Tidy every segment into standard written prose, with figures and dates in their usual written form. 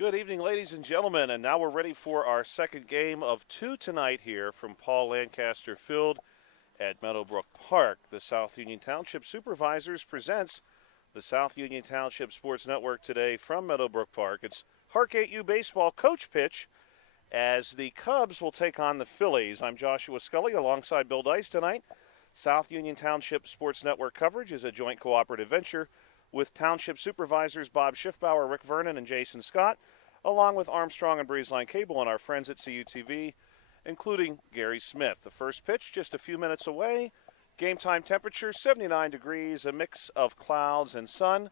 Good evening, ladies and gentlemen, and now we're ready for our second game of two tonight here from Paul Lancaster Field at Meadowbrook Park. The South Union Township Supervisors presents the South Union Township Sports Network today from Meadowbrook Park. It's HARC 8U Baseball Coach Pitch as the Cubs will take on the Phillies. I'm Joshua Scully alongside Bill Dice tonight. South Union Township Sports Network coverage is a joint cooperative venture with Township Supervisors Bob Schiffbauer, Rick Vernon, and Jason Scott, along with Armstrong and Breezeline Cable and our friends at CUTV, including Gary Smith. The first pitch just a few minutes away. Game time temperature 79 degrees, a mix of clouds and sun.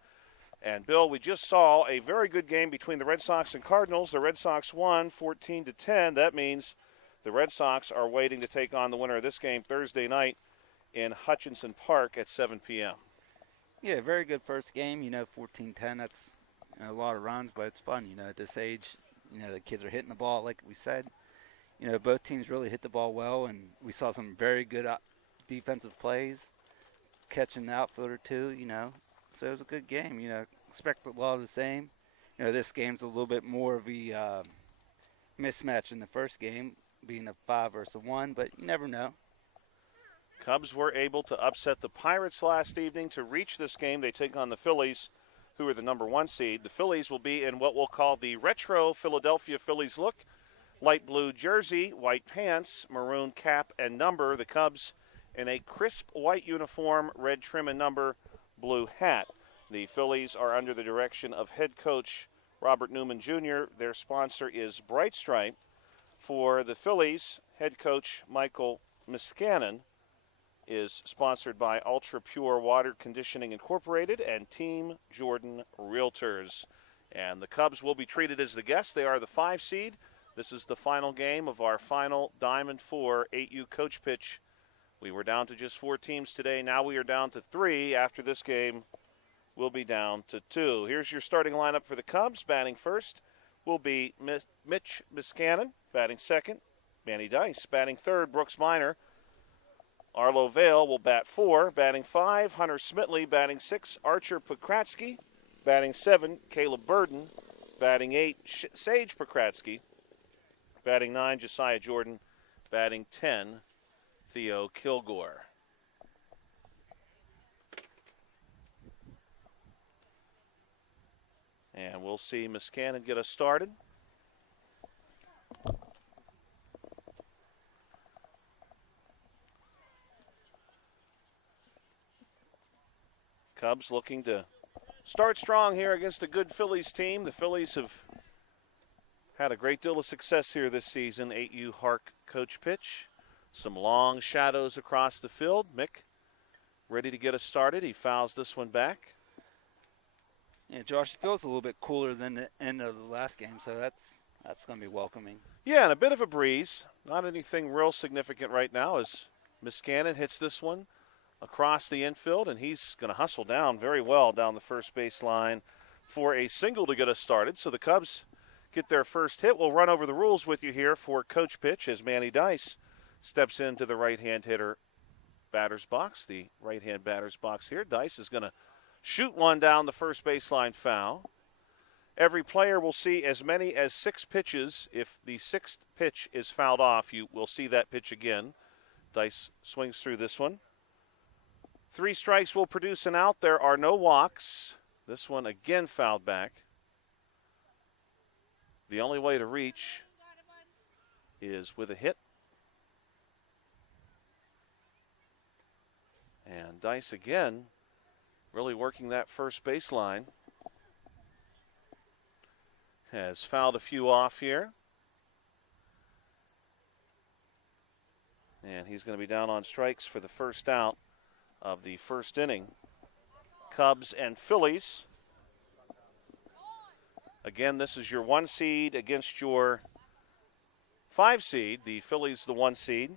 And Bill, we just saw a very good game between the Red Sox and Cardinals. The Red Sox won 14-10. That means the Red Sox are waiting to take on the winner of this game Thursday night in Hutchinson Park at 7 p.m. Yeah, very good first game. 14-10, that's a lot of runs, but it's fun. At this age, the kids are hitting the ball, like we said. Both teams really hit the ball well, and we saw some very good defensive plays, catching the outfielder too, So it was a good game, Expect a lot of the same. This game's a little bit more of a mismatch in the first game, being a 5 versus a 1, but you never know. Cubs were able to upset the Pirates last evening to reach this game. They take on the Phillies, who are the number 1 seed. The Phillies will be in what we'll call the retro Philadelphia Phillies look. Light blue jersey, white pants, maroon cap and number. The Cubs in a crisp white uniform, red trim and number, blue hat. The Phillies are under the direction of head coach Robert Newman Jr. Their sponsor is Bright Stripe. For the Phillies, head coach Michael Miskanin is sponsored by Ultra Pure Water Conditioning Incorporated and Team Jordan Realtors. And the Cubs will be treated as the guests. They are the 5 seed. This is the final game of our final Diamond 4 8U Coach Pitch. We were down to just 4 teams today. Now we are down to 3. After this game, we'll be down to 2. Here's your starting lineup for the Cubs. Batting first will be Mitch Miskanin. Batting second, Manny Dice. Batting third, Brooks Minor. Arlo Vale will bat 4. Batting 5, Hunter Smitley. Batting 6, Archer Pokratsky. Batting 7, Caleb Burden. Batting 8, Sage Pokratsky. Batting 9, Josiah Jordan. Batting 10, Theo Kilgore. And we'll see Miskanin get us started. Cubs looking to start strong here against a good Phillies team. The Phillies have had a great deal of success here this season. 8U HARC Coach Pitch. Some long shadows across the field. Mick ready to get us started. He fouls this one back. Yeah, Josh, it feels a little bit cooler than the end of the last game, so that's going to be welcoming. Yeah, and a bit of a breeze. Not anything real significant right now as Miskanin hits this one across the infield, and he's going to hustle down very well down the first base line for a single to get us started. So the Cubs get their first hit. We'll run over the rules with you here for Coach Pitch as Manny Dice steps into the right-hand hitter batter's box. The right-hand batter's box here. Dice is going to shoot one down the first baseline foul. Every player will see as many as 6 pitches. If the 6th pitch is fouled off, you will see that pitch again. Dice swings through this one. 3 strikes will produce an out. There are no walks. This one again fouled back. The only way to reach is with a hit. And Dice again really working that first baseline. Has fouled a few off here. And he's going to be down on strikes for the first out of the first inning. Cubs and Phillies. Again, this is your 1 seed against your 5 seed. The Phillies the 1 seed.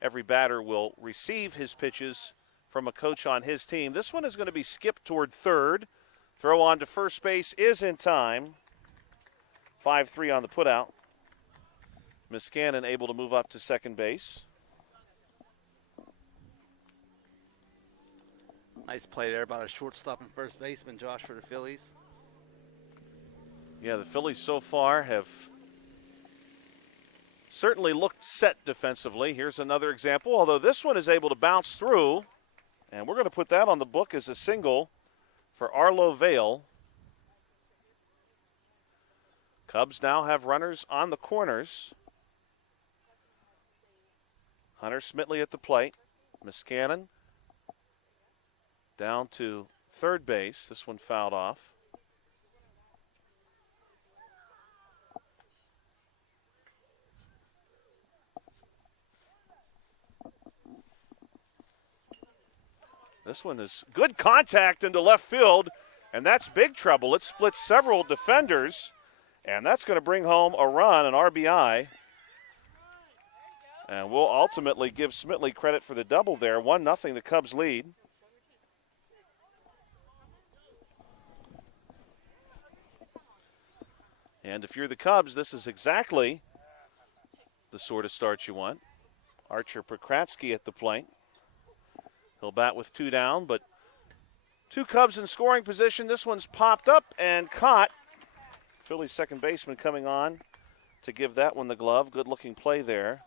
Every batter will receive his pitches from a coach on his team. This one is going to be skipped toward third. Throw on to first base is in time. 5-3 on the putout. Miskanin able to move up to second base. Nice play there by a shortstop and first baseman, Josh, for the Phillies. Yeah, the Phillies so far have certainly looked set defensively. Here's another example, although this one is able to bounce through, and we're going to put that on the book as a single for Arlo Vale. Cubs now have runners on the corners. Hunter Smitley at the plate. Miscannon down to third base. This one fouled off. This one is good contact into left field, and that's big trouble. It splits several defenders, and that's going to bring home a run, an RBI. And we'll ultimately give Smitley credit for the double there. 1-0, the Cubs lead. And if you're the Cubs, this is exactly the sort of start you want. Archer Prokratsky at the plate. He'll bat with 2 down, but 2 Cubs in scoring position. This one's popped up and caught. Philly's second baseman coming on to give that one the glove. Good-looking play there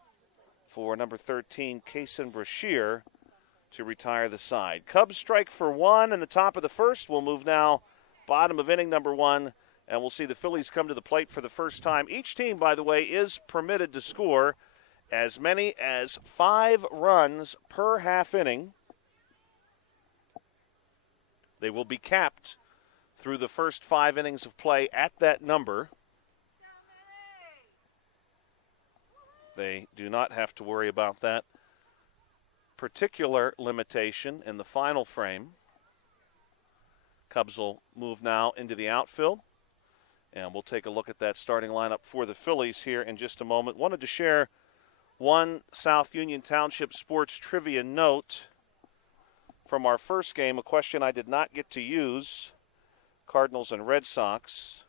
for number 13, Kason Brashear, to retire the side. Cubs strike for 1 in the top of the first. We'll move now bottom of inning number 1, and we'll see the Phillies come to the plate for the first time. Each team, by the way, is permitted to score as many as 5 runs per half inning. They will be capped through the first 5 innings of play at that number. They do not have to worry about that particular limitation in the final frame. Cubs will move now into the outfield, and we'll take a look at that starting lineup for the Phillies here in just a moment. Wanted to share one South Union Township sports trivia note from our first game, a question I did not get to use. Cardinals and Red Sox.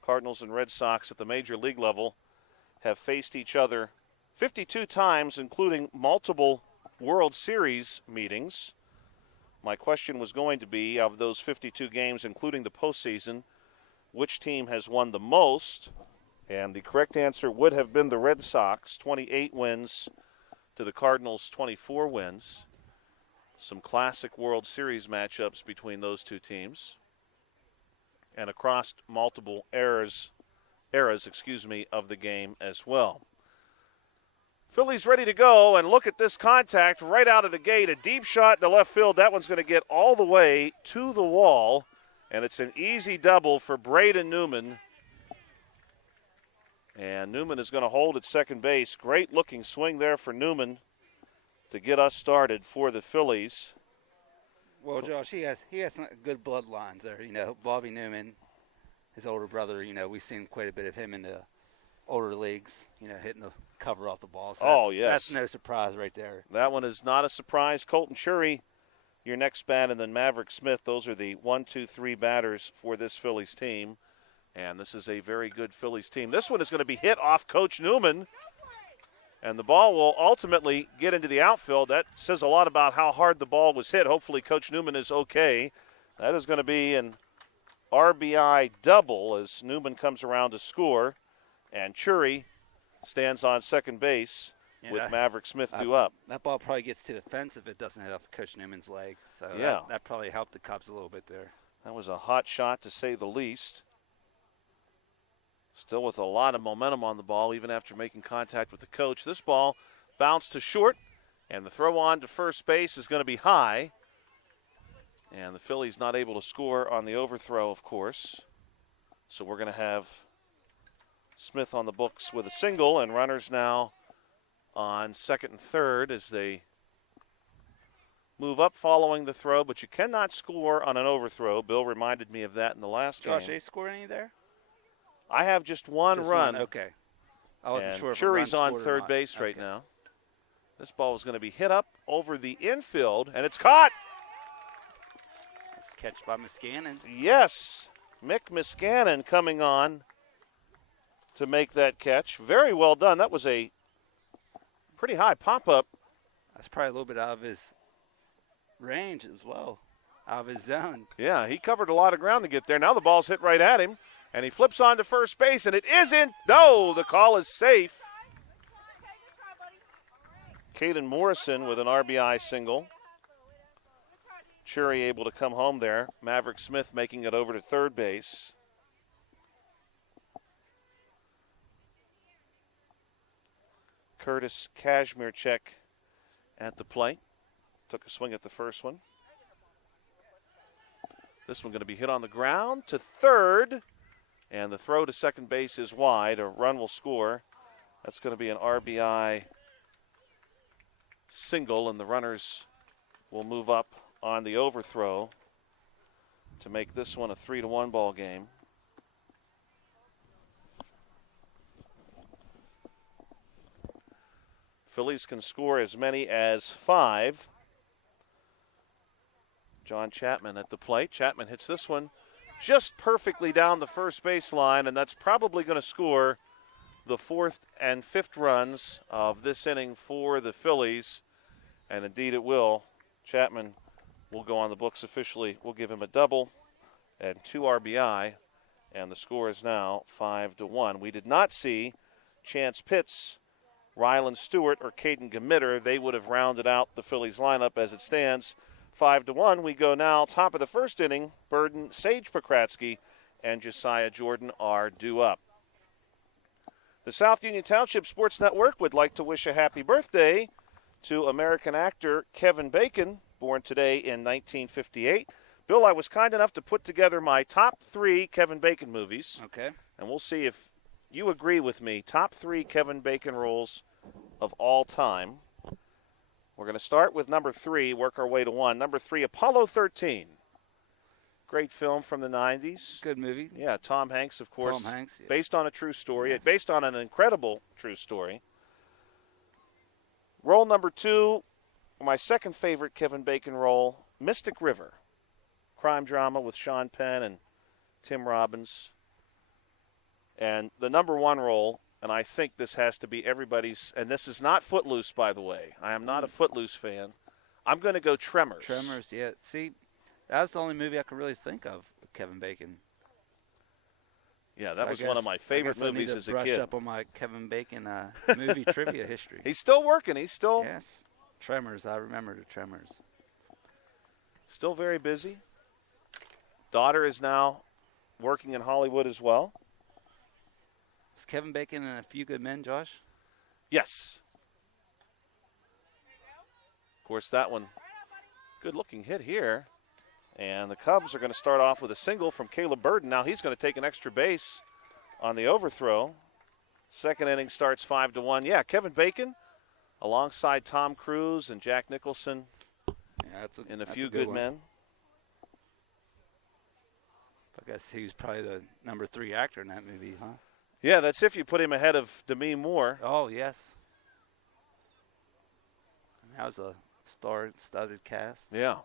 Cardinals and Red Sox at the major league level have faced each other 52 times, including multiple World Series meetings. My question was going to be, of those 52 games, including the postseason, which team has won the most? And the correct answer would have been the Red Sox, 28 wins to the Cardinals' 24 wins. Some classic World Series matchups between those two teams, and across multiple eras of the game as well. Phillies ready to go, and look at this contact right out of the gate. A deep shot to left field. That one's going to get all the way to the wall, and it's an easy double for Braden Newman. And Newman is going to hold at second base. Great looking swing there for Newman to get us started for the Phillies. Well, Josh, he has some good bloodlines there. You know, Bobby Newman, his older brother, you know, we've seen quite a bit of him in the older leagues, you know, hitting the cover off the ball. So that's no surprise right there. That one is not a surprise. Colton Chury, your next bat, and then Maverick Smith. Those are the 1, 2, 3 batters for this Phillies team. And this is a very good Phillies team. This one is going to be hit off Coach Newman, and the ball will ultimately get into the outfield. That says a lot about how hard the ball was hit. Hopefully Coach Newman is okay. That is going to be an RBI double as Newman comes around to score, and Chury stands on second base with Maverick Smith due up. That ball probably gets to the fence if it doesn't hit off Coach Newman's leg. So that probably helped the Cubs a little bit there. That was a hot shot, to say the least. Still with a lot of momentum on the ball, even after making contact with the coach. This ball bounced to short, and the throw on to first base is going to be high. And the Phillies not able to score on the overthrow, of course. So we're going to have Smith on the books with a single, and runners now on second and third as they move up following the throw. But you cannot score on an overthrow. Bill reminded me of that in the last game. Josh, they score any there? I have just one run. Okay. I wasn't sure if Chury's on third base right now. This ball is going to be hit up over the infield, and it's caught. Nice catch by Miscannon. Yes. Mick Miscannon coming on to make that catch. Very well done. That was a pretty high pop-up. That's probably a little bit out of his range as well, out of his zone. Yeah, he covered a lot of ground to get there. Now the ball's hit right at him. And he flips on to first base, and it isn't. No, the call is safe. Caden Morrison with an RBI single. Chury able to come home there. Maverick Smith making it over to third base. Curtis Kazmierczak at the plate. Took a swing at the first one. This one going to be hit on the ground to third. And the throw to second base is wide. A run will score. That's going to be an RBI single, and the runners will move up on the overthrow to make this one a 3-1 ball game. Phillies can score as many as 5. John Chapman at the plate. Chapman hits this one just perfectly down the first base line, and that's probably going to score the 4th and 5th runs of this inning for the Phillies, and indeed it will. Chapman will go on the books officially. We'll give him a double and 2 RBI, and the score is now 5-1. We did not see Chance Pitts, Rylan Stewart, or Caden Gamitter. They would have rounded out the Phillies lineup as it stands. 5-1. We go now, top of the first inning. Burden, Sage Pokratsky, and Josiah Jordan are due up. The South Union Township Sports Network would like to wish a happy birthday to American actor Kevin Bacon, born today in 1958. Bill, I was kind enough to put together my top 3 Kevin Bacon movies. Okay. And we'll see if you agree with me. Top 3 Kevin Bacon roles of all time. We're going to start with number 3, work our way to 1. Number 3, Apollo 13. Great film from the 90s. Good movie. Yeah, Tom Hanks, of course. Tom Hanks, yeah. Based on a true story. Yes. Based on an incredible true story. Role number 2, my second favorite Kevin Bacon role, Mystic River. Crime drama with Sean Penn and Tim Robbins. And the number 1 role, and I think this has to be everybody's, and this is not Footloose, by the way. I am not a Footloose fan. I'm going to go Tremors. Tremors, yeah. See, that was the only movie I could really think of with Kevin Bacon. Yeah, that was one of my favorite movies as a kid. I brush up on my Kevin Bacon movie trivia history. He's still working. He's still Yes. Tremors. I remember the Tremors. Still very busy. Daughter is now working in Hollywood as well. Is Kevin Bacon in A Few Good Men, Josh? Yes. Of course, that one, good-looking hit here. And the Cubs are going to start off with a single from Caleb Burden. Now he's going to take an extra base on the overthrow. Second inning starts 5-1. Yeah, Kevin Bacon alongside Tom Cruise and Jack Nicholson in A Few Good Men. I guess he was probably the number 3 actor in that movie, huh? Yeah, that's if you put him ahead of Demi Moore. Oh, yes. That was a star-studded cast. Yeah.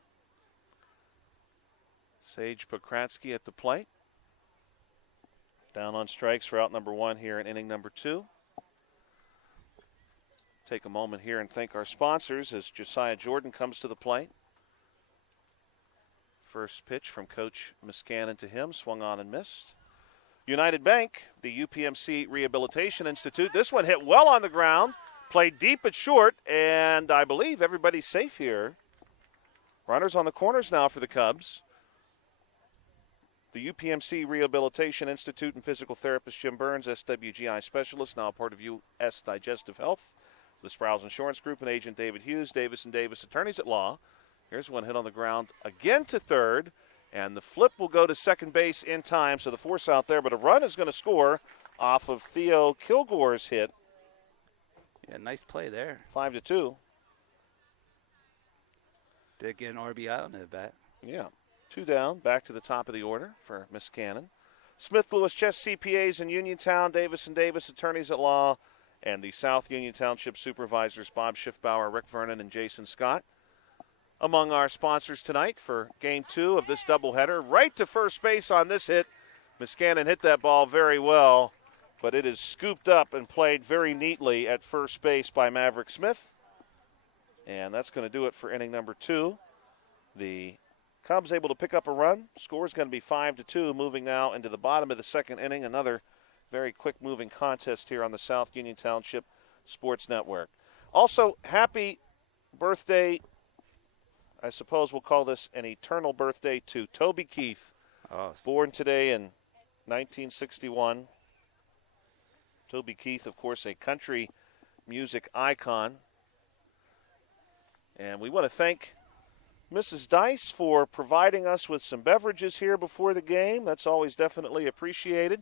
Sage Pokratsky at the plate. Down on strikes for out number 1 here in inning number 2. Take a moment here and thank our sponsors as Josiah Jordan comes to the plate. First pitch from Coach Muscannon to him, swung on and missed. United Bank, the UPMC Rehabilitation Institute. This one hit well on the ground, played deep at short, and I believe everybody's safe here. Runners on the corners now for the Cubs. The UPMC Rehabilitation Institute and physical therapist Jim Burns, SWGI specialist, now part of US Digestive Health. The Sprouse Insurance Group and agent David Hughes, Davis & Davis Attorneys at Law. Here's one hit on the ground again to third. And the flip will go to second base in time, so the force out there. But a run is going to score off of Theo Kilgore's hit. Yeah, nice play there. 5-2. Did get an RBI on the bat. Yeah. 2 down, back to the top of the order for Miss Cannon. Smith Lewis Chess CPAs in Uniontown, Davis & Davis Attorneys at Law, and the South Union Township Supervisors Bob Schiffbauer, Rick Vernon, and Jason Scott. Among our sponsors tonight for Game 2 of this doubleheader. Right to first base on this hit. Muscannon hit that ball very well, but it is scooped up and played very neatly at first base by Maverick Smith. And that's going to do it for inning number 2. The Cubs able to pick up a run. Score is going to be 5-2, moving now into the bottom of the second inning. Another very quick-moving contest here on the South Union Township Sports Network. Also, happy birthday, I suppose we'll call this an eternal birthday, to Toby Keith, born today in 1961. Toby Keith, of course, a country music icon. And we want to thank Mrs. Dice for providing us with some beverages here before the game. That's always definitely appreciated.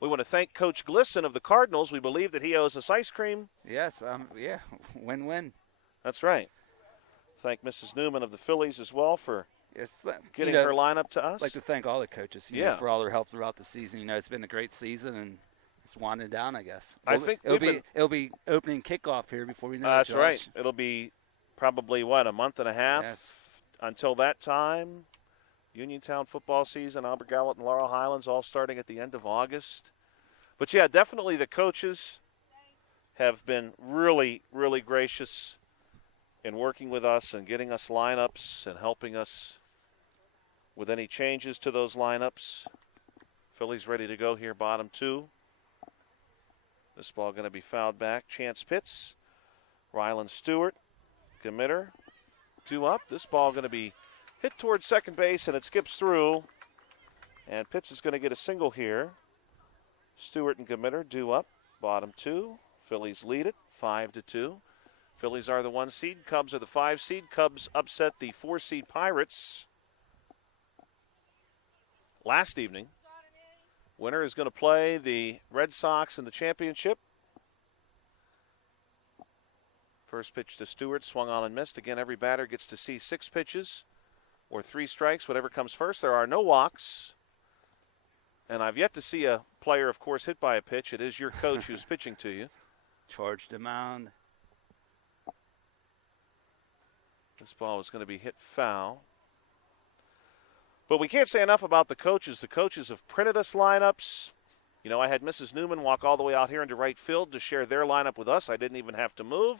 We want to thank Coach Glisson of the Cardinals. We believe that he owes us ice cream. Yes, yeah, win-win. That's right. Thank Mrs. Newman of the Phillies as well for getting her lineup to us. I'd like to thank all the coaches for all their help throughout the season. It's been a great season, and it's winding down, I guess. It'll be opening kickoff here before we know it, That's Josh. right. It'll be probably, a month and a half? Yes. Until that time, Uniontown football season, Albert Gallatin and Laurel Highlands all starting at the end of August. But, yeah, definitely the coaches have been really, really gracious in working with us and getting us lineups and helping us with any changes to those lineups. Phillies ready to go here, bottom two. This ball going to be fouled back. Chance Pitts, Ryland Stewart, Gamitter, 2 up. This ball going to be hit towards second base, and it skips through. And Pitts is going to get a single here. Stewart and Gamitter due up, bottom two. Phillies lead it, 5-2. Phillies are the 1 seed. Cubs are the 5 seed. Cubs upset the 4 seed Pirates last evening. Winner is going to play the Red Sox in the championship. First pitch to Stewart, swung on and missed. Again, every batter gets to see 6 pitches or 3 strikes, whatever comes first. There are no walks. And I've yet to see a player, of course, hit by a pitch. It is your coach who's pitching to you. Charged the mound. This ball is going to be hit foul. But we can't say enough about the coaches. The coaches have printed us lineups. You know, I had Mrs. Newman walk all the way out here into right field to share their lineup with us. I didn't even have to move.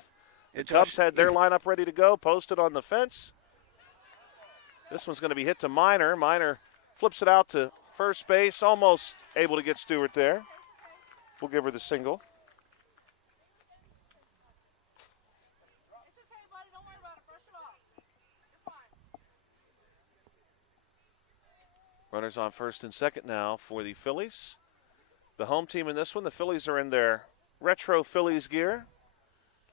The Cubs had their lineup ready to go, posted on the fence. This one's going to be hit to Minor. Minor flips it out to first base, almost able to get Stewart there. We'll give her the single. Runners on first and second now for the Phillies. The home team in this one, the Phillies are in their retro Phillies gear.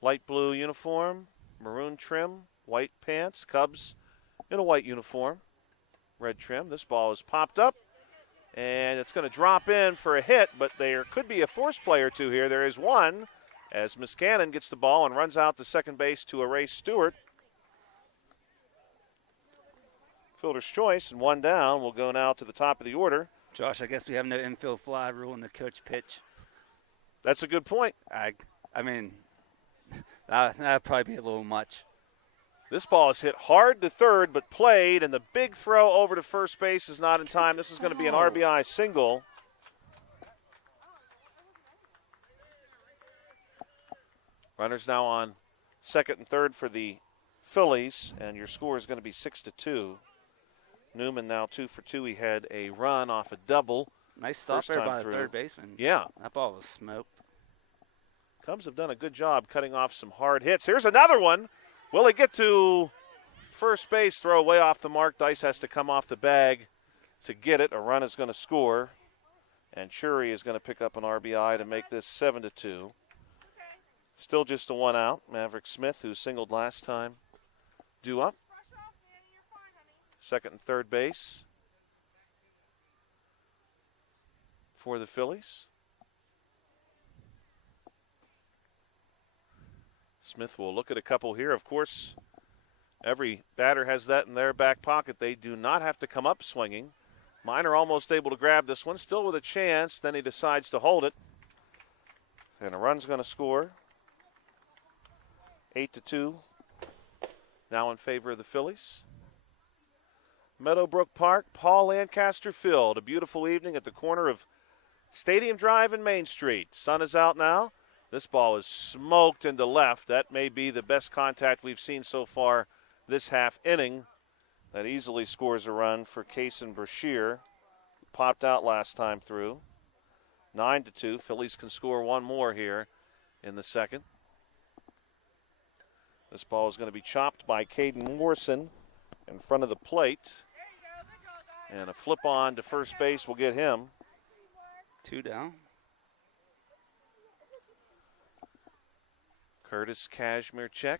Light blue uniform, maroon trim, white pants. Cubs in a white uniform, red trim. This ball is popped up, and it's going to drop in for a hit, but there could be a force play or two here. There is one, as Miscannon gets the ball and runs out to second base to erase Stewart. Fielder's choice, and 1 down. We'll go now to the top of the order. Josh, I guess we have no infield fly rule in the coach pitch. That's a good point. I mean, that'd probably be a little much. This ball is hit hard to third, but played, and the big throw over to first base is not in time. This is going to be an RBI single. Runners now on second and third for the Phillies, and your score is going to be 6-2. Newman now 2 for 2. He had a run off a double. Nice stop there by the third baseman. Yeah. That ball was smoked. Cubs have done a good job cutting off some hard hits. Here's another one. Will it get to first base? Throw way off the mark. Dice has to come off the bag to get it. A run is going to score. And Chury is going to pick up an RBI to make this 7-2. Still just a 1 out. Maverick Smith, who singled last time, due up. Second and third base for the Phillies. Smith will look at a couple here. Of course, every batter has that in their back pocket. They do not have to come up swinging. Minor almost able to grab this one, still with a chance. Then he decides to hold it. And a run's going to score. 8-2 now in favor of the Phillies. Meadowbrook Park, Paul Lancaster Field. A beautiful evening at the corner of Stadium Drive and Main Street. Sun is out now. This ball is smoked into left. That may be the best contact we've seen so far this half inning. That easily scores a run for Kaysen Brashear. Popped out last time through. 9-2. Phillies can score one more here in the second. This ball is going to be chopped by Caden Morrison in front of the plate. And a flip on to first base will get him. 2 down. Curtis Kazmierczak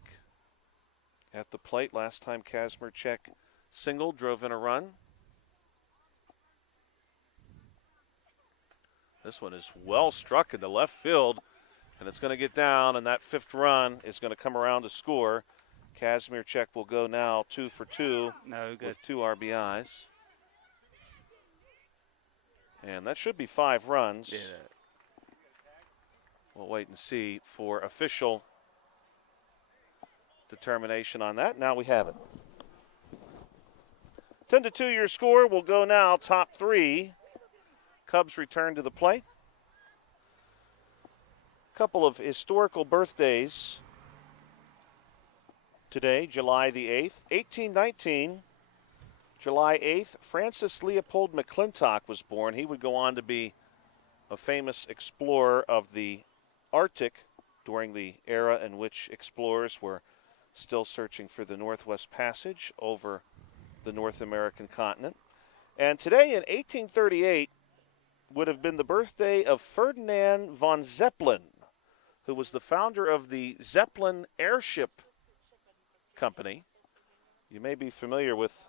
at the plate. Last time Kazmierczak singled, drove in a run. This one is well struck in the left field, and it's going to get down, and that fifth run is going to come around to score. Kazmierczak will go now 2 for 2 with 2 RBIs. And that should be 5 runs. Yeah. We'll wait and see for official determination on that. Now we have it. 10-2 your score. We'll go now top 3. Cubs return to the plate. Couple of historical birthdays today, July the 8th. 1819, July 8th, Francis Leopold McClintock was born. He would go on to be a famous explorer of the Arctic during the era in which explorers were still searching for the Northwest Passage over the North American continent. And today in 1838 would have been the birthday of Ferdinand von Zeppelin, who was the founder of the Zeppelin Airship Company. You may be familiar with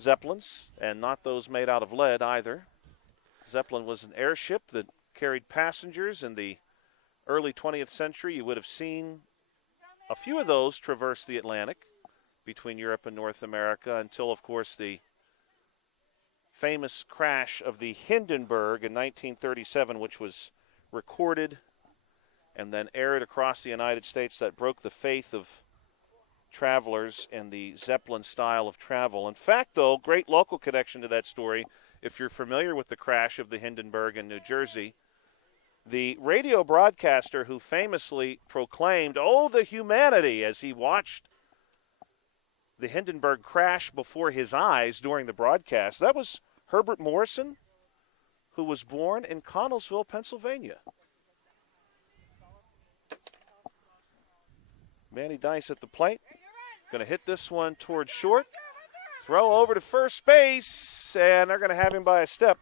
Zeppelins, and not those made out of lead either. Zeppelin was an airship that carried passengers in the early 20th century. You would have seen a few of those traverse the Atlantic between Europe and North America until, of course, the famous crash of the Hindenburg in 1937, which was recorded and then aired across the United States, that broke the faith of travelers in the Zeppelin style of travel. In fact, though, great local connection to that story, if you're familiar with the crash of the Hindenburg in New Jersey, the radio broadcaster who famously proclaimed, "Oh, the humanity," as he watched the Hindenburg crash before his eyes during the broadcast, that was Herbert Morrison, who was born in Connellsville, Pennsylvania. Manny Dice at the plate. Going to hit this one towards short. Throw over to first base, and they're going to have him by a step.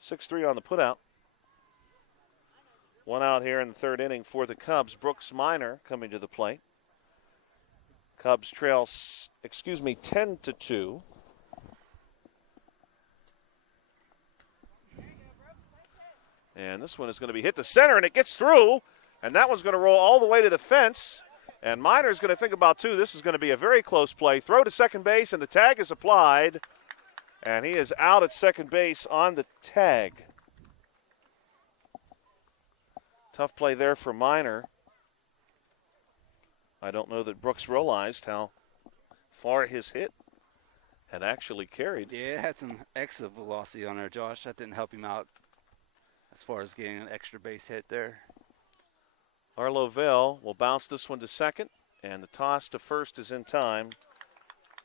6-3 on the putout. One out here in the third inning for the Cubs. Brooks Minor coming to the plate. Cubs trail, 10-2. And this one is going to be hit to center, and it gets through. And that one's going to roll all the way to the fence. And Minor's going to think about two. This is going to be a very close play. Throw to second base, and the tag is applied. And he is out at second base on the tag. Tough play there for Minor. I don't know that Brooks realized how far his hit had actually carried. Yeah, it had some exit velocity on there, Josh. That didn't help him out as far as getting an extra base hit there. Arlo Vale will bounce this one to second, and the toss to first is in time.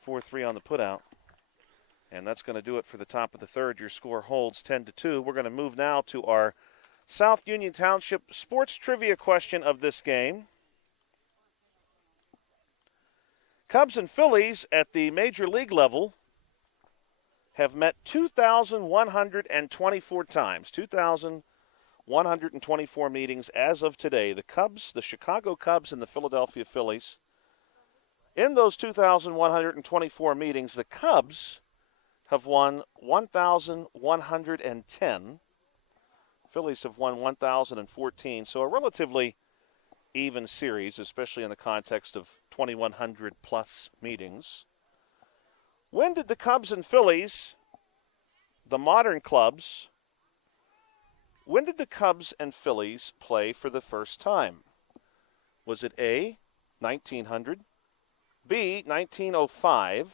4-3 on the putout. And that's going to do it for the top of the third. Your score holds 10-2. We're going to move now to our South Union Township sports trivia question of this game. Cubs and Phillies at the major league level have met 2,124 times. 2,124 meetings as of today. The Cubs, the Chicago Cubs, and the Philadelphia Phillies. In those 2,124 meetings, the Cubs have won 1,110. Phillies have won 1,014. So a relatively even series, especially in the context of 2,100 plus meetings. When did the Cubs and Phillies, the modern clubs, when did the Cubs and Phillies play for the first time? Was it A, 1900, B, 1905,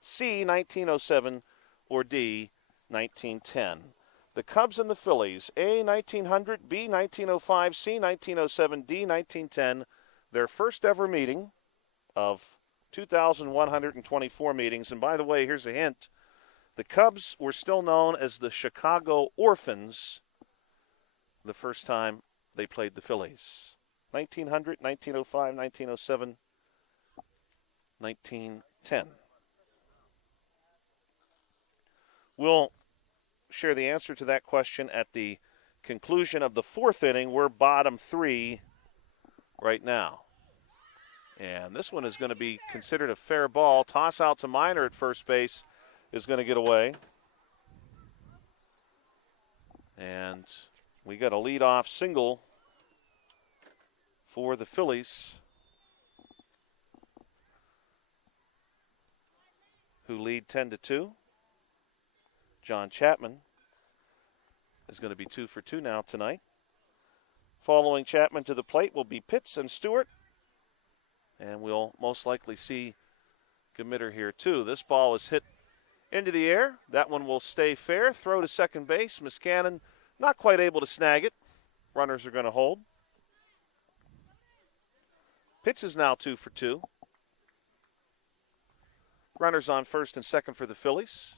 C, 1907, or D, 1910? The Cubs and the Phillies, A, 1900, B, 1905, C, 1907, D, 1910. their first ever meeting of 2,124 meetings. And by the way, here's a hint. The Cubs were still known as the Chicago Orphans the first time they played the Phillies. 1900, 1905, 1907, 1910. We'll share the answer to that question at the conclusion of the fourth inning. We're bottom 3 right now. And this one is going to be considered a fair ball. Toss out to Minor at first base is going to get away. And we got a leadoff single for the Phillies, who lead 10-2. John Chapman is going to be 2 for 2 now tonight. Following Chapman to the plate will be Pitts and Stewart. And we'll most likely see Gmitter here too. This ball is hit into the air. That one will stay fair. Throw to second base. Muscannon not quite able to snag it. Runners are going to hold. Pitts is now 2 for 2. Runners on first and second for the Phillies.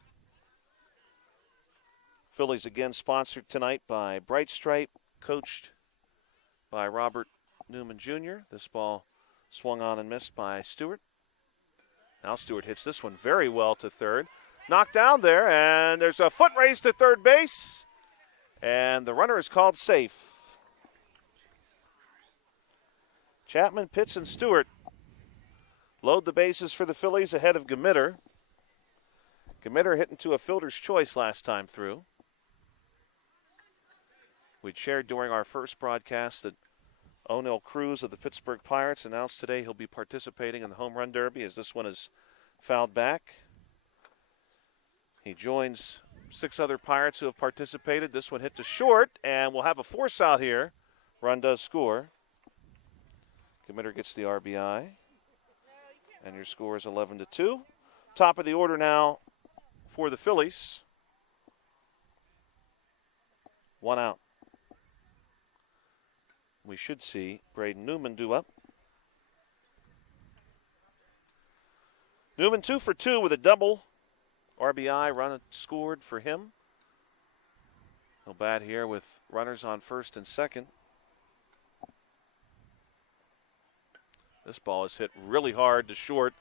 Phillies again sponsored tonight by Bright Stripe, coached by Robert Newman Jr. This ball swung on and missed by Stewart. Now Stewart hits this one very well to third. Knocked down there, and there's a foot race to third base. And the runner is called safe. Chapman, Pitts, and Stewart load the bases for the Phillies ahead of Gmitter. Gmitter hit into a fielder's choice last time through. We'd shared during our first broadcast that O'Neill Cruz of the Pittsburgh Pirates announced today he'll be participating in the home run derby as this one is fouled back. He joins 6 other Pirates who have participated. This one hit to short, and we'll have a force out here. Run does score. Gmitter gets the RBI, and your score is 11-2. Top of the order now for the Phillies. 1 out. We should see Braden Newman due up. Newman 2 for 2 with a double. RBI run scored for him. He'll bat here with runners on first and second. This ball is hit really hard to short,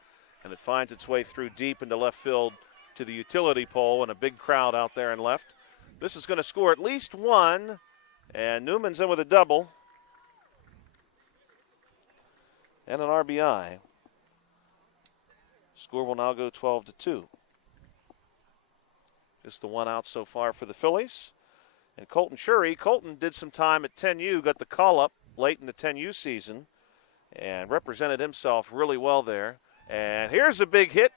and it finds its way through deep into left field to the utility pole, and a big crowd out there in left. This is going to score at least 1, and Newman's in with a double and an RBI. Score will now go 12-2. Just the 1 out so far for the Phillies. And Colton Shurry. Colton did some time at 10U, got the call-up late in the 10U season, and represented himself really well there. And here's a big hit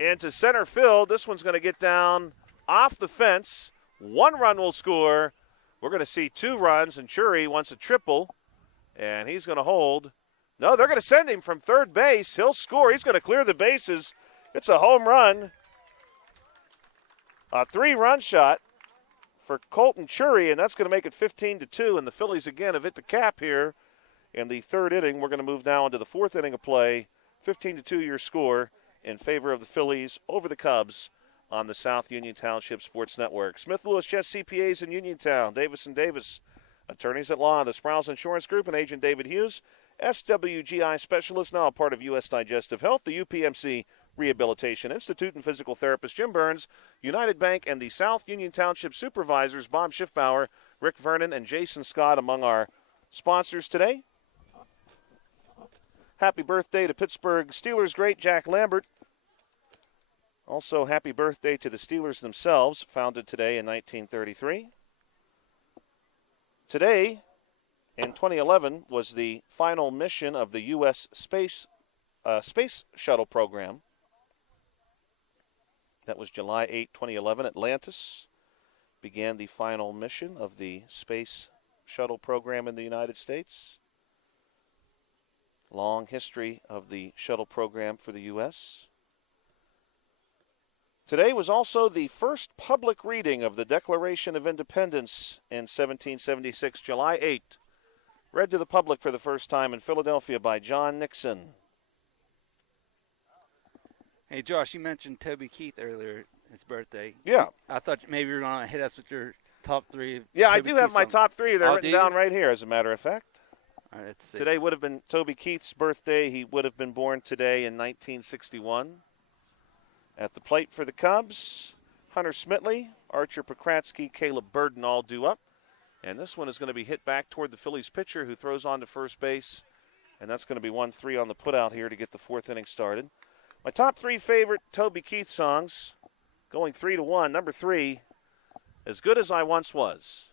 into center field. This one's going to get down off the fence. 1 run will score. We're going to see 2 runs, and Shurry wants a triple, and he's going to hold. No, they're going to send him from third base. He'll score. He's going to clear the bases. It's a home run. A 3-run shot for Colton Shurry, and that's going to make it 15-2. And the Phillies again have hit the cap here in the 3rd inning. We're going to move now into the 4th inning of play. 15-2 your score in favor of the Phillies over the Cubs on the South Union Township Sports Network. Smith Lewis Chess CPAs in Uniontown. Davis & Davis, attorneys at law. The Sprouse Insurance Group and Agent David Hughes. SWGI Specialist, now a part of U.S. Digestive Health. The UPMC Rehabilitation Institute and physical therapist Jim Burns. United Bank and the South Union Township Supervisors Bob Schiffbauer, Rick Vernon, and Jason Scott among our sponsors today. Happy birthday to Pittsburgh Steelers great Jack Lambert. Also, happy birthday to the Steelers themselves, founded today in 1933. Today, in 2011, was the final mission of the U.S. Space Shuttle program. That was July 8, 2011. Atlantis began the final mission of the Space Shuttle program in the United States. Long history of the shuttle program for the U.S. Today was also the first public reading of the Declaration of Independence in 1776, July 8. read to the public for the first time in Philadelphia by John Nixon. Hey, Josh, you mentioned Toby Keith earlier, his birthday. Yeah. I thought maybe you were going to hit us with your top three. Yeah, I Toby do have Keith my songs. top three. They're Oh, written do you? down right here, as a matter of fact. All right, let's see. Today would have been Toby Keith's birthday. He would have been born today in 1961. At the plate for the Cubs, Hunter Smitley, Archer Pokratsky, Caleb Burden all due up. And this one is going to be hit back toward the Phillies pitcher who throws on to first base. And that's going to be 1-3 on the putout here to get the fourth inning started. My top three favorite Toby Keith songs, going 3-1. Number 3, As Good As I Once Was.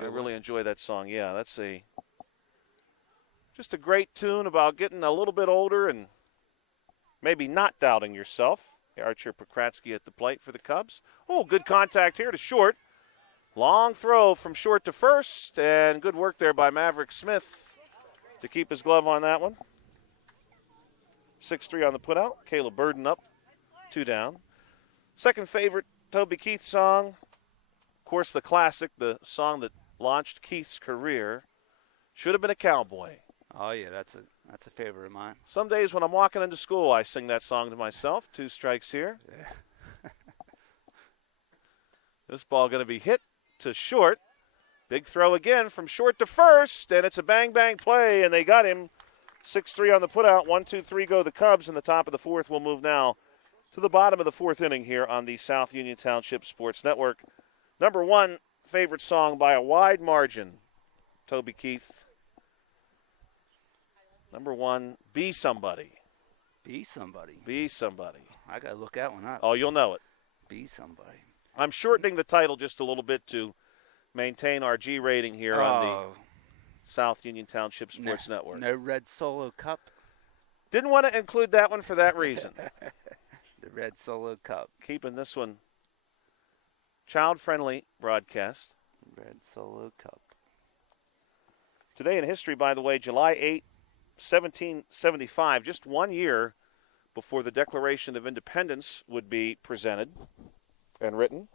I really enjoy that song. Yeah, that's just a great tune about getting a little bit older and maybe not doubting yourself. Archer Pokratsky at the plate for the Cubs. Oh, good contact here to short. Long throw from short to first, and good work there by Maverick Smith to keep his glove on that one. 6-3 on the putout. Caleb Burden up, 2 down. Second favorite Toby Keith song, of course, the classic, the song that launched Keith's career, Should Have Been a Cowboy. Oh, yeah, that's a favorite of mine. Some days when I'm walking into school, I sing that song to myself. 2 strikes here. Yeah. This ball going to be hit to short. Big throw again from short to first, and it's a bang-bang play, and they got him. 6-3 on the putout. 1-2-3 go the Cubs in the top of the fourth. We'll move now to the bottom of the fourth inning here on the South Union Township Sports Network. Number 1 favorite song by a wide margin, Toby Keith. Number 1, Be Somebody. Be Somebody. Be Somebody. I got to look that one up. Oh, you'll know it. Be Somebody. I'm shortening the title just a little bit to maintain our G rating here on the South Union Township Sports Network. No Red Solo Cup. Didn't want to include that one for that reason. The Red Solo Cup. Keeping this one child-friendly broadcast. Red Solo Cup. Today in history, by the way, July 8, 1775, just 1 year before the Declaration of Independence would be presented and written,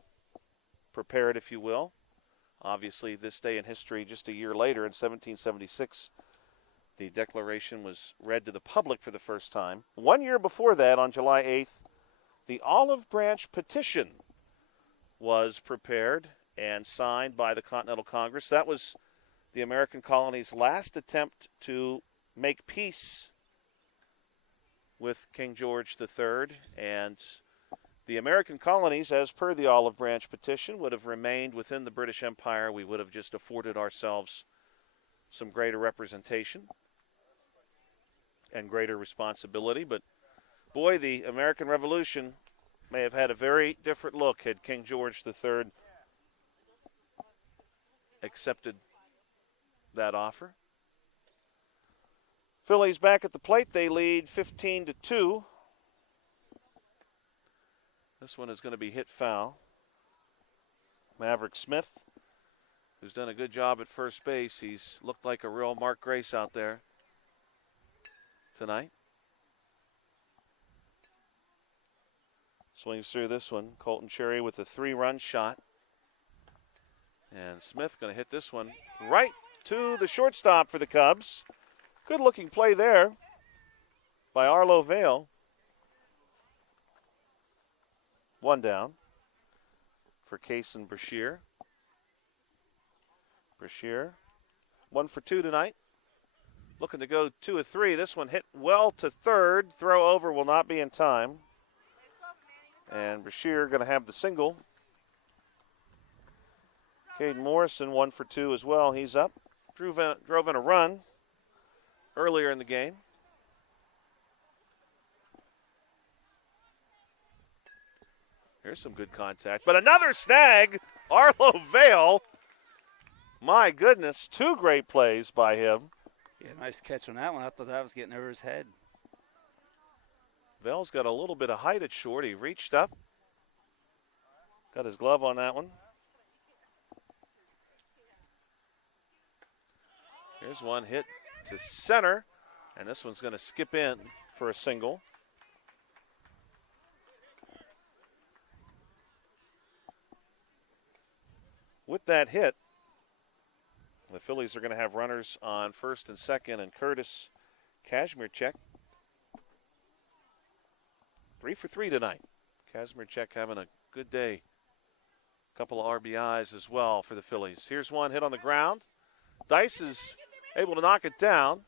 prepared, if you will. Obviously, this day in history, just a year later, in 1776, the Declaration was read to the public for the first time. 1 year before that, on July 8th, the Olive Branch Petition was prepared and signed by the Continental Congress. That was the American colony's last attempt to make peace with King George III, and the American colonies, as per the Olive Branch Petition, would have remained within the British Empire. We would have just afforded ourselves some greater representation and greater responsibility. But, boy, the American Revolution may have had a very different look had King George III accepted that offer. Phillies back at the plate. They lead 15-2. This one is going to be hit foul. Maverick Smith, who's done a good job at first base. He's looked like a real Mark Grace out there tonight. Swings through this one. Colton Cherry with a 3-run shot. And Smith going to hit this one right to the shortstop for the Cubs. Good looking play there by Arlo Vale. 1 down for Case and Brashear. Brashear, 1 for 2 tonight. Looking to go 2 of 3. This one hit well to third. Throw over will not be in time. And Brashear going to have the single. Caden Morrison, 1 for 2 as well. He's up. Drove in a run earlier in the game. Here's some good contact. But another snag, Arlo Vale. My goodness, 2 great plays by him. Yeah, nice catch on that one. I thought that was getting over his head. Vale's got a little bit of height at short. He reached up. Got his glove on that one. Here's one hit to center. And this one's going to skip in for a single. With that hit, The Phillies are going to have runners on first and second, and Curtis Kazmierczak 3 for 3 tonight. Kazmierczak having a good day. Couple of RBIs as well for the Phillies. Here's one hit on the ground. Dice is able to knock it down,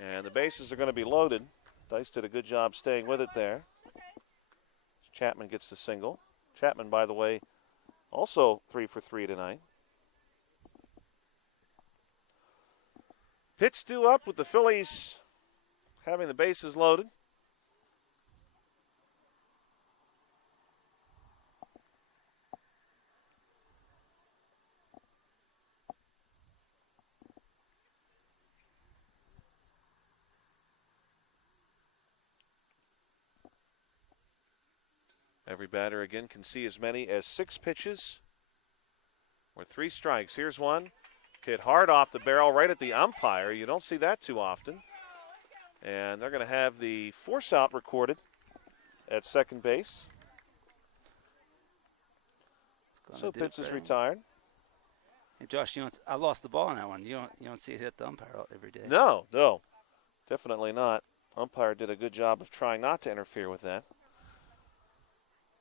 and the bases are going to be loaded. Dice did a good job staying with it there. Chapman gets the single. Chapman, by the way, also 3 for 3 tonight. Pitch due up with the Phillies having the bases loaded. Every batter, again, can see as many as 6 pitches or 3 strikes. Here's one. Hit hard off the barrel right at the umpire. You don't see that too often. And they're going to have the force out recorded at second base. So pitch is retired. Hey Josh, I lost the ball on that one. You don't see it hit the umpire every day. No, definitely not. Umpire did a good job of trying not to interfere with that.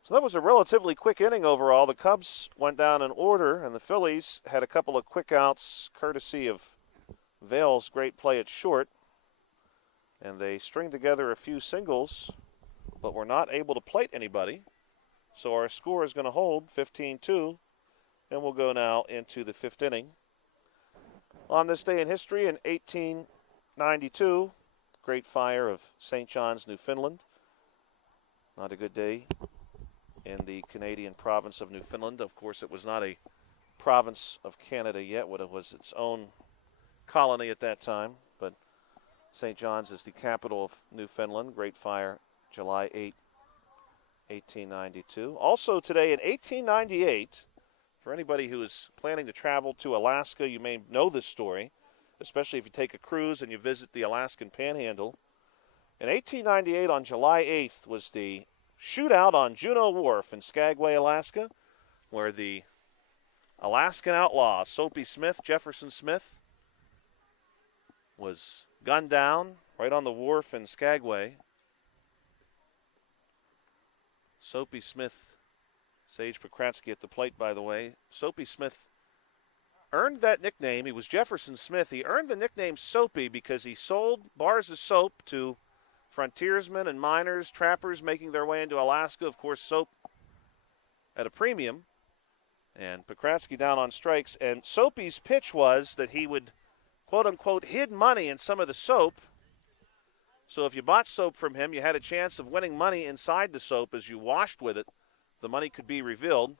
So that was a relatively quick inning overall. The Cubs went down in order, and the Phillies had a couple of quick outs courtesy of Vale's great play at short. And they stringed together a few singles, but were not able to plate anybody. So our score is going to hold 15-2, and we'll go now into the 5th inning. On this day in history in 1892, Great Fire of St. John's, Newfoundland. Not a good day in the Canadian province of Newfoundland. Of course, it was not a province of Canada yet, it was its own colony at that time. But St. John's is the capital of Newfoundland. Great Fire, July 8, 1892. Also today in 1898, for anybody who is planning to travel to Alaska, you may know this story, especially if you take a cruise and you visit the Alaskan Panhandle. In 1898, on July 8th, was the shootout on Juneau Wharf in Skagway, Alaska, where the Alaskan outlaw, Soapy Smith, Jefferson Smith, was gunned down right on the wharf in Skagway. Soapy Smith, Sage Pokratsky at the plate, by the way. Soapy Smith earned that nickname. He was Jefferson Smith. He earned the nickname Soapy because he sold bars of soap to frontiersmen and miners, trappers making their way into Alaska. Of course, soap at a premium. And Pokratsky down on strikes. And Soapy's pitch was that he would, quote-unquote, hid money in some of the soap. So if you bought soap from him, you had a chance of winning money inside the soap as you washed with it. The money could be revealed.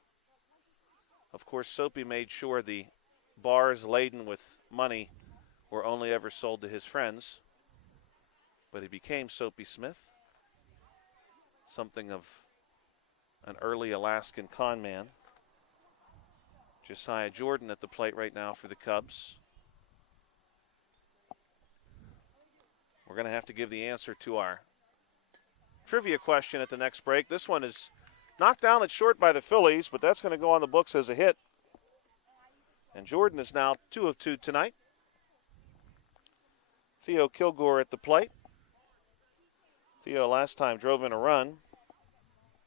Of course, Soapy made sure the bars laden with money were only ever sold to his friends. But he became Soapy Smith, something of an early Alaskan con man. Josiah Jordan at the plate right now for the Cubs. We're going to have to give the answer to our trivia question at the next break. This one is knocked down at short by the Phillies, but that's going to go on the books as a hit. And Jordan is now 2 of 2 tonight. Theo Kilgore at the plate. Theo last time drove in a run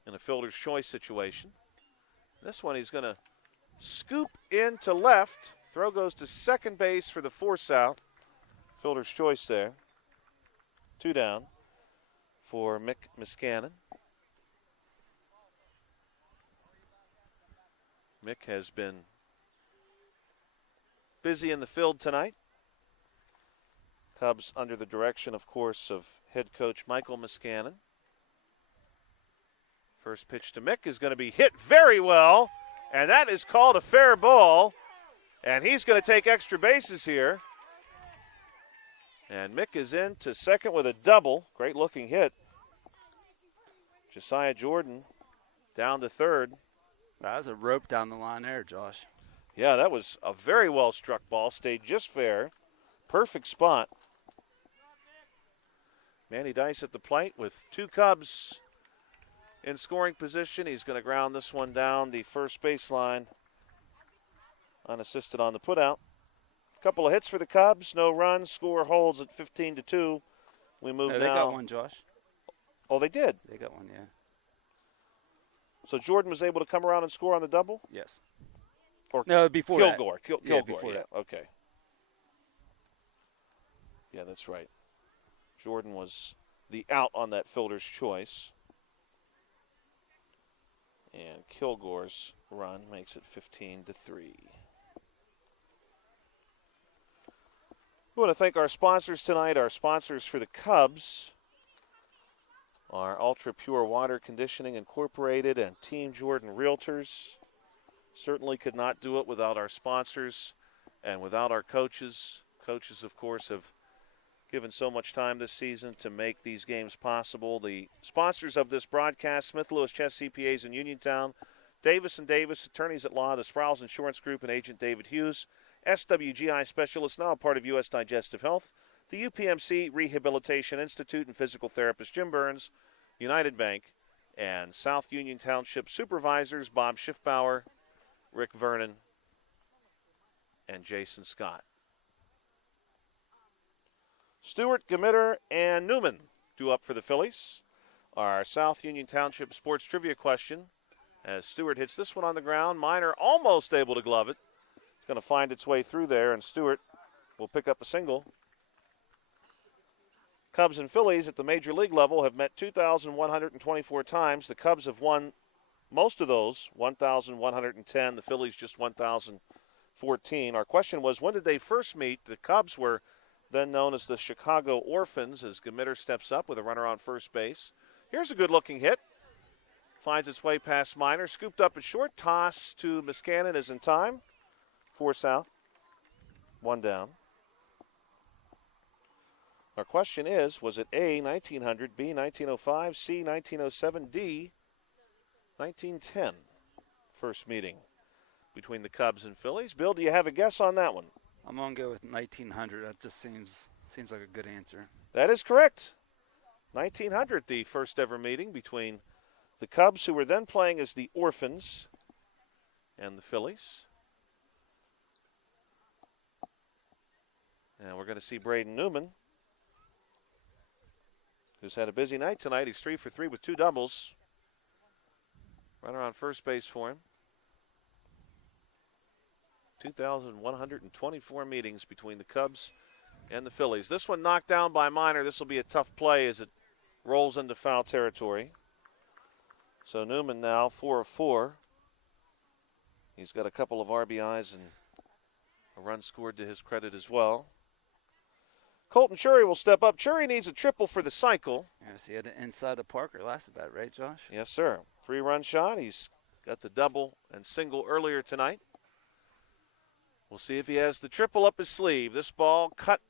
in a fielder's choice situation. This one he's going to scoop into left. Throw goes to second base for the force out. Fielder's choice there. 2 down for Mick Miskanen. Mick has been busy in the field tonight. Cubs under the direction, of course, of head coach Michael Miskanen. First pitch to Mick is going to be hit very well, and that is called a fair ball. And he's going to take extra bases here. And Mick is in to second with a double. Great looking hit. Josiah Jordan down to third. That was a rope down the line there, Josh. Yeah, that was a very well struck ball. Stayed just fair. Perfect spot. Manny Dice at the plate with 2 Cubs in scoring position. He's going to ground this one down the first baseline, unassisted on the putout. Couple of hits for the Cubs, no runs. Score holds at 15-2. We move No, now. they got one, Josh. Oh, they did. They got one, yeah. So Jordan was able to come around and score on the double? Yes. Or no, before Kilgore. that. Kilgore, before that. Okay. Yeah, that's right. Jordan was the out on that fielder's choice. And Kilgore's run makes it 15-3. We want to thank our sponsors tonight. Our sponsors for the Cubs are Ultra Pure Water Conditioning Incorporated and Team Jordan Realtors. Certainly could not do it without our sponsors and without our coaches. Coaches, of course, have given so much time this season to make these games possible. The sponsors of this broadcast, Smith Lewis Chess CPAs in Uniontown, Davis & Davis, attorneys at law, the Sproul's Insurance Group, and Agent David Hughes, SWGI Specialist, now a part of U.S. Digestive Health, the UPMC Rehabilitation Institute and physical therapist Jim Burns, United Bank, and South Union Township supervisors Bob Schiffbauer, Rick Vernon, and Jason Scott. Stewart, Gemitter, and Newman due up for the Phillies. Our South Union Township sports trivia question. As Stewart hits this one on the ground, Minor almost able to glove it. It's going to find its way through there, and Stewart will pick up a single. Cubs and Phillies at the major league level have met 2,124 times. The Cubs have won most of those, 1,110. The Phillies just 1,014. Our question was, when did they first meet? The Cubs were then known as the Chicago Orphans, as Gemitter steps up with a runner on first base. Here's a good-looking hit. Finds its way past Minor. Scooped up at short. Toss to Muscanon is in time. 4 out. 1 down. Our question is, was it A, 1900, B, 1905, C, 1907, D, 1910? First meeting between the Cubs and Phillies. Bill, do you have a guess on that one? I'm going to go with 1900. That just seems like a good answer. That is correct. 1900, the first ever meeting between the Cubs, who were then playing as the Orphans, and the Phillies. And we're going to see Braden Newman, who's had a busy night tonight. He's 3 for 3 with 2 doubles. Runner on first base for him. 2,124 meetings between the Cubs and the Phillies. This one knocked down by Minor. This will be a tough play as it rolls into foul territory. So Newman now 4 of 4. He's got a couple of RBIs and a run scored to his credit as well. Colton Chury will step up. Chury needs a triple for the cycle. Yes, he had it inside the Parker last at bat, right, Josh? Yes, sir. 3-run shot. He's got the double and single earlier tonight. We'll see if he has the triple up his sleeve. This ball cut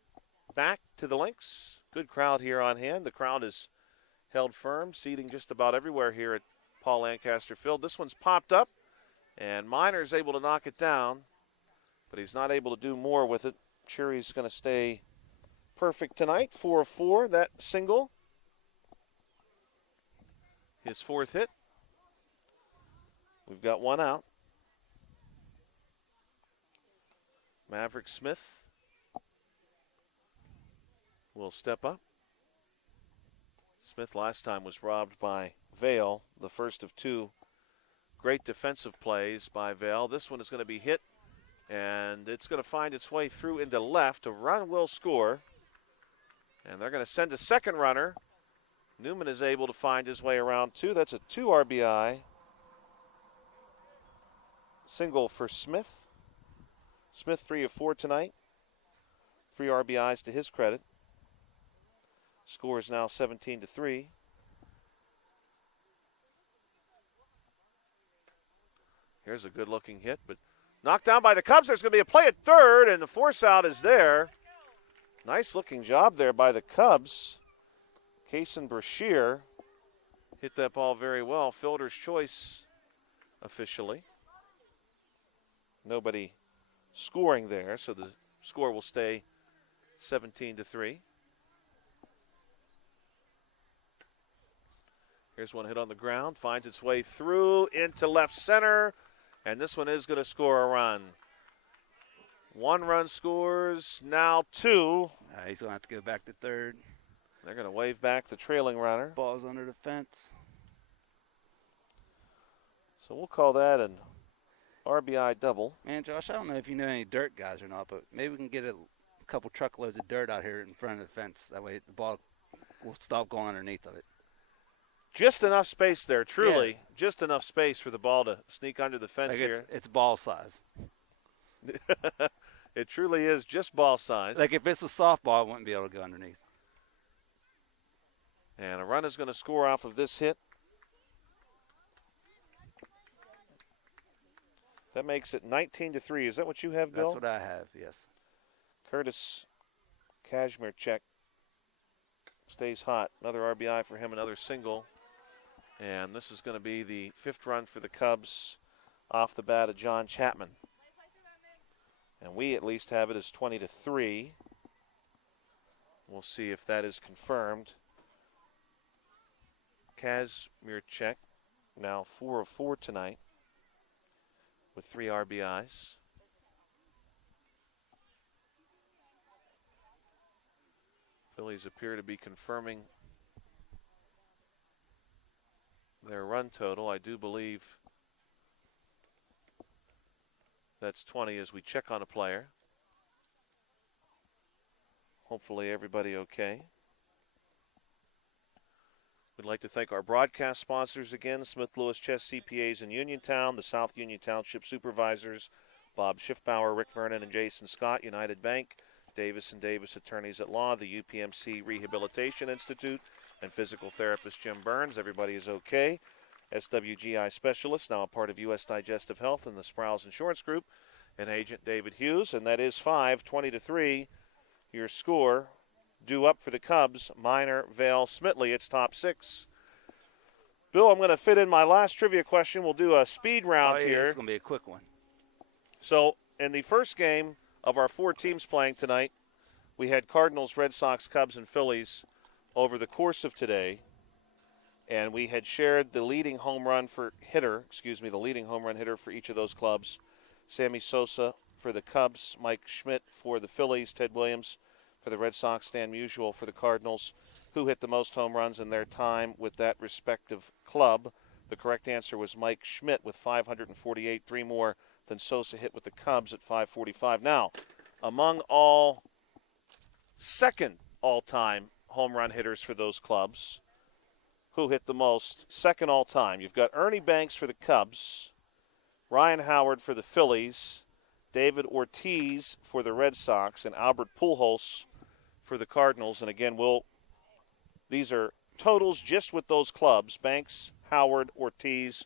back to the Lynx. Good crowd here on hand. The crowd is held firm, seating just about everywhere here at Paul Lancaster Field. This one's popped up, and Minor's able to knock it down, but he's not able to do more with it. Chury's going to stay perfect tonight. 4 of 4, that single. His 4th hit. We've got 1 out. Maverick Smith will step up. Smith last time was robbed by Vail, the first of 2 great defensive plays by Vail. This one is going to be hit, and it's going to find its way through into left. A run will score, and they're going to send a second runner. Newman is able to find his way around 2. That's a 2 RBI single for Smith. Smith 3 of 4 tonight. 3 RBIs to his credit. Score is now 17-3. Here's a good-looking hit, but knocked down by the Cubs. There's going to be a play at third, and the force out is there. Nice-looking job there by the Cubs. Kaysen Brashear hit that ball very well. Fielder's choice officially. Nobody scoring there, so the score will stay 17-3. Here's one hit on the ground, finds its way through into left center, and this one is going to score a run. 1 run scores, now 2. He's going to have to go back to third. They're going to wave back the trailing runner. Ball's under the fence. So we'll call that an RBI double. Man, Josh, I don't know if you know any dirt guys or not, but maybe we can get a couple truckloads of dirt out here in front of the fence. That way the ball will stop going underneath of it. Just enough space there, truly. Yeah. Just enough space for the ball to sneak under the fence here. It's ball size. It truly is just ball size. Like if this was softball, it wouldn't be able to go underneath. And a run is going to score off of this hit. That makes it 19-3. Is that what you have, Bill? That's what I have, yes. Curtis Kazmierczak stays hot. Another RBI for him, another single. And this is going to be the 5th run for the Cubs off the bat of John Chapman. And we at least have it as 20-3. We'll see if that is confirmed. Kazmierczak now 4 of 4 tonight with 3 RBIs. Phillies appear to be confirming their run total. I do believe that's 20 as we check on a player. Hopefully everybody okay. We'd like to thank our broadcast sponsors again, Smith Lewis Chess CPAs in Uniontown, the South Union Township Supervisors, Bob Schiffbauer, Rick Vernon, and Jason Scott, United Bank, Davis & Davis Attorneys at Law, the UPMC Rehabilitation Institute, and physical therapist Jim Burns. Everybody is okay. SWGI Specialist, now a part of U.S. Digestive Health and the Sproul's Insurance Group, and Agent David Hughes. And that is 20-3, your score. Due up for the Cubs, Minor, Vail, Smitley. It's top 6. Bill, I'm going to fit in my last trivia question. We'll do a speed round here. It's going to be a quick one. So, in the first game of our 4 teams playing tonight, we had Cardinals, Red Sox, Cubs, and Phillies over the course of today. And we had shared the leading home run hitter for each of those clubs. Sammy Sosa for the Cubs, Mike Schmidt for the Phillies, Ted Williams for the Red Sox, Stan Musial for the Cardinals. Who hit the most home runs in their time with that respective club? The correct answer was Mike Schmidt with 548, 3 more than Sosa hit with the Cubs at 545. Now, among all second all-time home run hitters for those clubs, who hit the most second all-time? You've got Ernie Banks for the Cubs, Ryan Howard for the Phillies, David Ortiz for the Red Sox, and Albert Pujols for the Cardinals. And again, these are totals just with those clubs. Banks, Howard, Ortiz,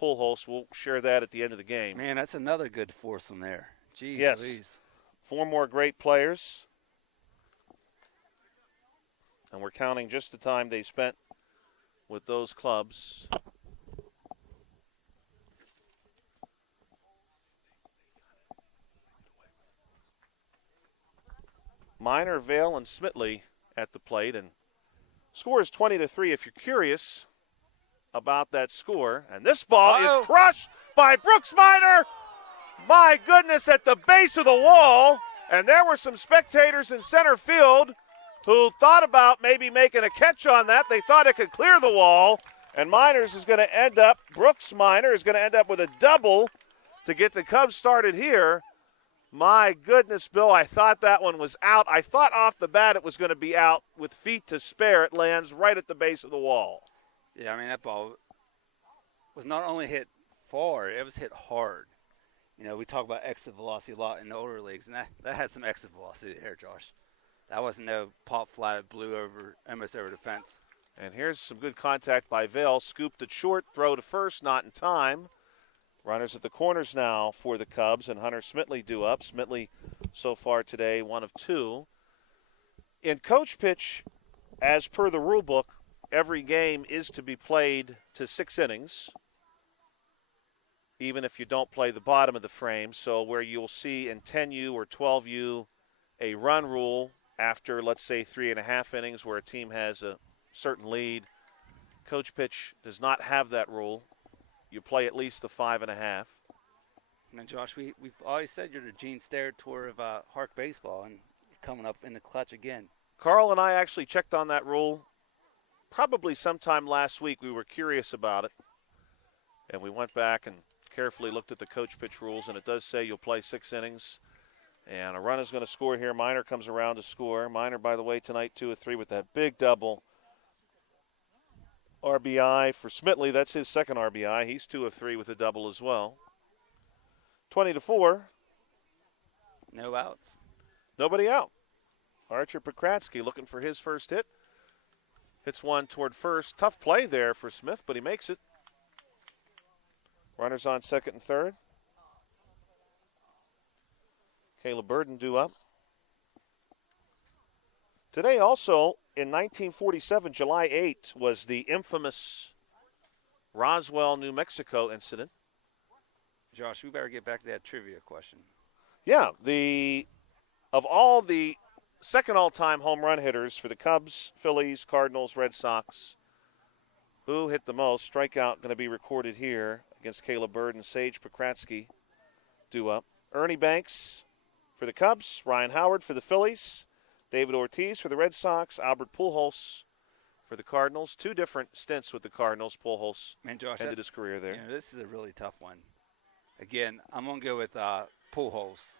Pujols. We'll share that at the end of the game. Man, that's another good foursome there. Jeez, yes. Louise. 4 more great players. And we're counting just the time they spent with those clubs. Minor, Vail, and Smitley at the plate. And score is 20-3 if you're curious about that score. And this ball is crushed by Brooks Minor. My goodness, at the base of the wall. And there were some spectators in center field who thought about maybe making a catch on that. They thought it could clear the wall. And Brooks Minor is going to end up with a double to get the Cubs started here. My goodness, Bill, I thought that one was out. I thought off the bat it was going to be out with feet to spare. It lands right at the base of the wall. Yeah, I mean, that ball was not only hit far, it was hit hard. You know, we talk about exit velocity a lot in the older leagues, and that had some exit velocity there, Josh. That wasn't no pop fly that blew almost over the fence. And here's some good contact by Vail. Scooped it short, throw to first, not in time. Runners at the corners now for the Cubs, and Hunter Smitley due up. Smitley so far today 1 of 2. In coach pitch, as per the rule book, every game is to be played to 6 innings, even if you don't play the bottom of the frame. So where you'll see in 10U or 12U a run rule after, let's say, 3.5 innings where a team has a certain lead, coach pitch does not have that rule. You play at least the 5.5. Josh, we've always said you're the Gene Stair tour of HARC baseball, and you're coming up in the clutch again. Carl and I actually checked on that rule probably sometime last week. We were curious about it, and we went back and carefully looked at the coach pitch rules, and it does say you'll play 6 innings. And a run is going to score here. Minor comes around to score. Minor, by the way, tonight 2 of 3 with that big double. RBI for Smitley. That's his second RBI. He's 2 of 3 with a double as well. 20-4. No outs. Nobody out. Archer Pokratsky looking for his first hit. Hits one toward first. Tough play there for Smith, but he makes it. Runners on second and third. Caleb Burden due up. Today also, in 1947, July 8, was the infamous Roswell, New Mexico incident. Josh, we better get back to that trivia question. Yeah, of all the second all-time home run hitters for the Cubs, Phillies, Cardinals, Red Sox, who hit the most? Strikeout going to be recorded here against Caleb Burden. Sage Pokratsky due up. Ernie Banks for the Cubs, Ryan Howard for the Phillies, David Ortiz for the Red Sox, Albert Pujols for the Cardinals. 2 different stints with the Cardinals. Pujols ended his career there. This is a really tough one. Again, I'm going to go with Pujols.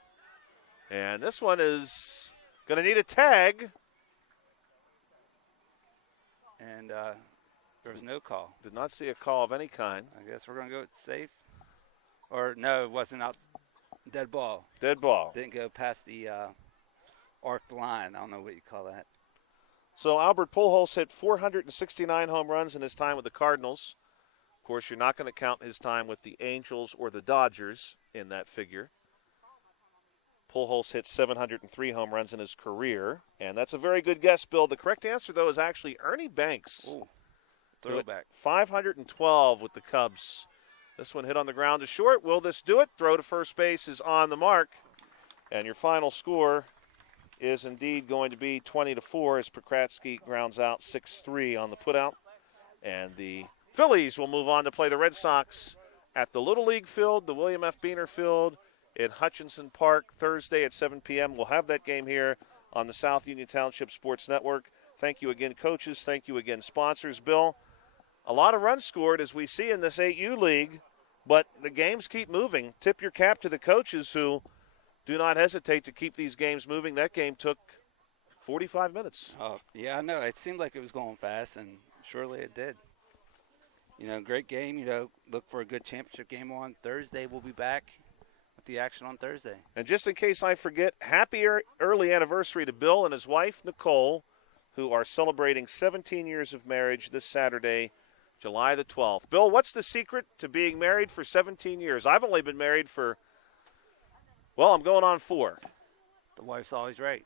And this one is going to need a tag. And there was no call. Did not see a call of any kind. I guess we're going to go with safe. Or no, it wasn't out. Dead ball. Dead ball. Didn't go past the arced line. I don't know what you call that. So Albert Pujols hit 469 home runs in his time with the Cardinals. Of course, you're not going to count his time with the Angels or the Dodgers in that figure. Pujols hit 703 home runs in his career, and that's a very good guess, Bill. The correct answer, though, is actually Ernie Banks. Ooh, throwback. 512 with the Cubs. This one hit on the ground to short. Will this do it? Throw to first base is on the mark. And your final score is indeed going to be 20-4 as Pokratsky grounds out 6-3 on the putout. And the Phillies will move on to play the Red Sox at the Little League Field, the William F. Beaner Field in Hutchinson Park, Thursday at 7 p.m. We'll have that game here on the South Union Township Sports Network. Thank you again, coaches. Thank you again, sponsors. Bill, a lot of runs scored as we see in this 8U league, but the games keep moving. Tip your cap to the coaches who do not hesitate to keep these games moving. That game took 45 minutes. Oh, yeah, I know. It seemed like it was going fast, and surely it did. Great game. Look for a good championship game on Thursday. We'll be back with the action on Thursday. And just in case I forget, happy early anniversary to Bill and his wife, Nicole, who are celebrating 17 years of marriage this Saturday, July the 12th. Bill, what's the secret to being married for 17 years? I've only been married for, I'm going on 4. The wife's always right.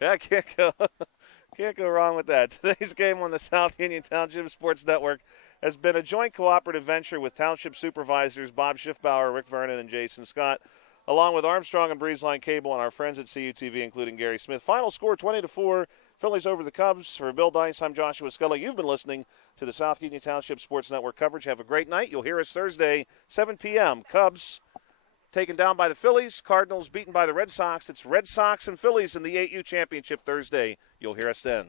Yeah, I can't go wrong with that. Today's game on the South Union Township Sports Network has been a joint cooperative venture with Township Supervisors Bob Schiffbauer, Rick Vernon, and Jason Scott, along with Armstrong and Breezeline Cable and our friends at CUTV, including Gary Smith. Final score 20-4, Phillies over the Cubs. For Bill Dice, I'm Joshua Scully. You've been listening to the South Union Township Sports Network coverage. Have a great night. You'll hear us Thursday, 7 p.m. Cubs taken down by the Phillies. Cardinals beaten by the Red Sox. It's Red Sox and Phillies in the 8U championship Thursday. You'll hear us then.